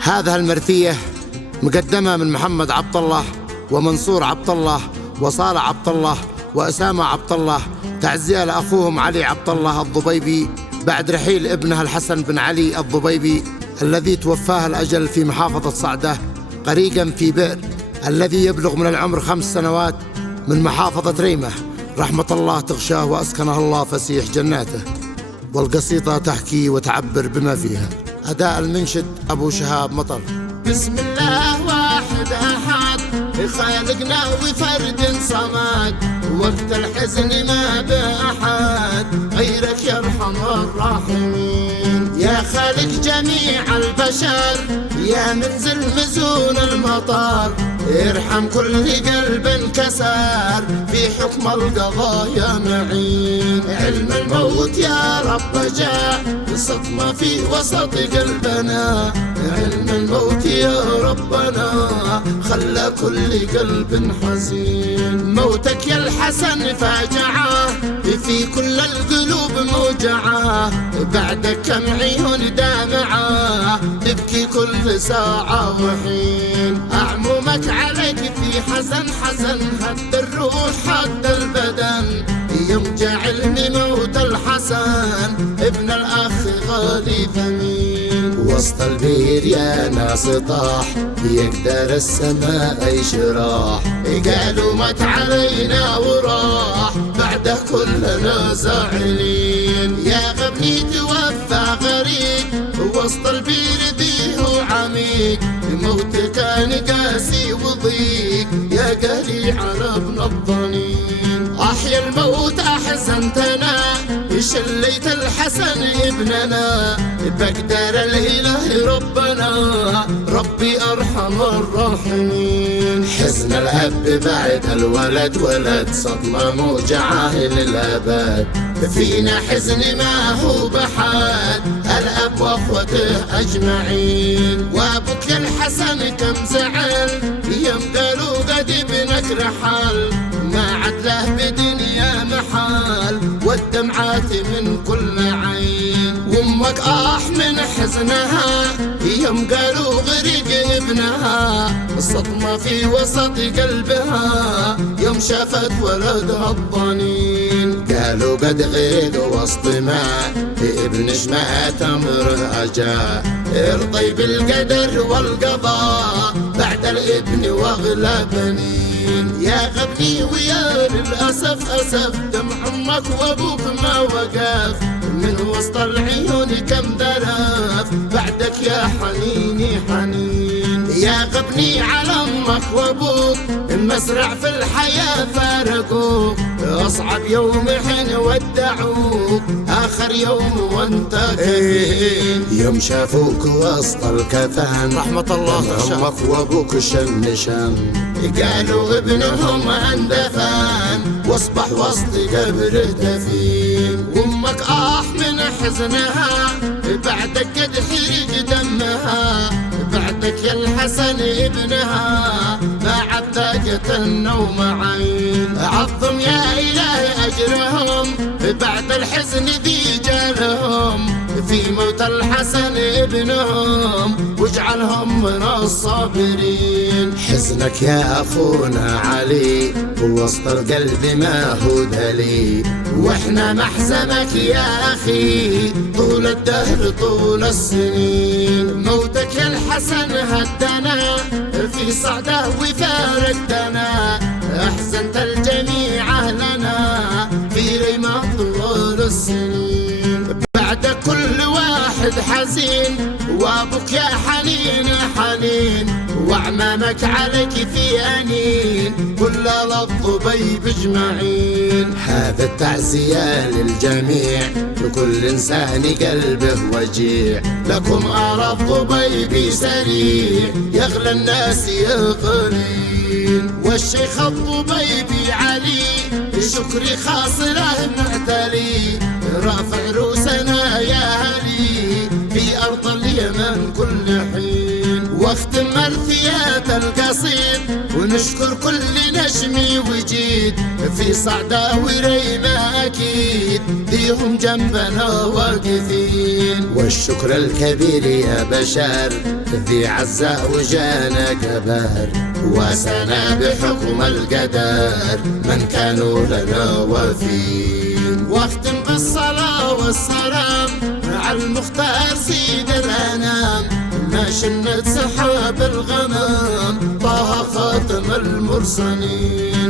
هذه المرثية مقدمة من محمد عبد الله ومنصور عبد الله وصالح عبد الله وأسامة عبد الله، تعزية لأخوهم علي عبد الله الضبيبي بعد رحيل ابنها الحسن بن علي الضبيبي الذي توفاه الأجل في محافظة صعدة غريقا في بئر الذي يبلغ من العمر 5 سنوات من محافظة ريمة، رحمة الله تغشاه وأسكنه الله فسيح جناته. والقصيدة تحكي وتعبر بما فيها. أداء المنشد أبو شهاب مطر. بسم الله واحد أحد خالقنا وفرد صمد، وقت الحزن ما بأحد غيرك يرحم الراحمين. يا خالق جميع البشر يا منزل مزون المطر، ارحم كل قلب انكسر في حكم القضاء يا معين. علم الموت يا رب جاء صدمة في وسط قلبنا، علم الموت يا ربنا خلى كل قلب حزين. موتك يا الحسن فاجعة في كل القلوب موجعة، بعدك كم عيون دامعة تبكي كل ساعة وحين. أعمومك عليك في حزن حزن هد الروح هد البدن، يوم جعلني موت الحسن ابن الأخ غالي ثمين. وسط البير يا ناس طاح يقدر السماء يشراح، قالوا مات علينا وراح بعده كلنا زعلين. يا غبني توفى غريب وسط البير بيه عميق، موت كان قاسي وضيق يا قهري على ابن الضنين. أحيا الموت أحزنتنا شليت الحسن ابننا، بقدر الإله ربنا ربي أرحم الراحمين. حزن الأب بعد الولد ولد صدمة موجعة للأبد، فينا حزن ما هو بحد الأب وأخوته أجمعين. وأبوك يا الحسن كم زعل يوم قالوا قد ابنك رحل، ما عد له بدنيا محل والدمعات من كل عين. وامك من حزنها يوم قالوا غرق ابنها، الصدمة في وسط قلبها يوم شافت ولدها الضنين. قالوا قد غيد وسط ماء ابنش مات امره اجا، ارضي بالقدر والقضاء بعد الابن واغلى بنين. يا غبني ويا للأسف أسف دمع أمك وأبوك ما وقف، من وسط العيون كم ذرف بعدك يا حنيني حنين. يا غبني على أمك وأبوك المسرع في الحياة فارقوك، أصعب يوم حين ودعوك آخر يوم وانت كفين. يوم شافوك وسط الكفن رحمة الله أمك وأبوك شن شن، قالوا ابنهم اندفن واصبح وسط قبره دفين. وامك من حزنها بعدك قد حرق دمها، بعدك يا الحسن ابنها ما عاد ذاقت النوم عين. عظم يا إله أجرهم بعد الحزن ذي جالهم، في موت الحسن ابنهم واجعلهم من الصابرين. حزنك يا أخونا علي وسط القلب ما هو دلي، واحنا محزنك يا أخي طول الدهر طول السنين. موتك يا الحسن هدنا في صعده وفارقتنا، أحزنت الجميع أهلنا في ريمة طول السنين. بعد كل واحد حزين وابوك يا حنين حنين، وعمامك عليك في أنين كل الضبيب اجمعين. هذا التعزية للجميع لكل إنسان قلبه وجيع، لكم أرى الضبيب سريع يغلى الناس يغلين. والشيخ الضبيبي علي شكري خاص له معتلي، رافع روسنا يا هلي في أرض اليمن كل حين. واختم مرثيات القصيد نشكر كل نجمي وجيد في صعدة وريمة أكيد ليهم جنبنا واقفين. والشكر الكبير يا بشر ذي عزة وجانا كبر واسانا بحكم القدر من كانوا لنا وافين. واختم بالصلاة والسلام على المختار سيد الأنام ما شنت سحاب الغمام طه خاتم المرسلين.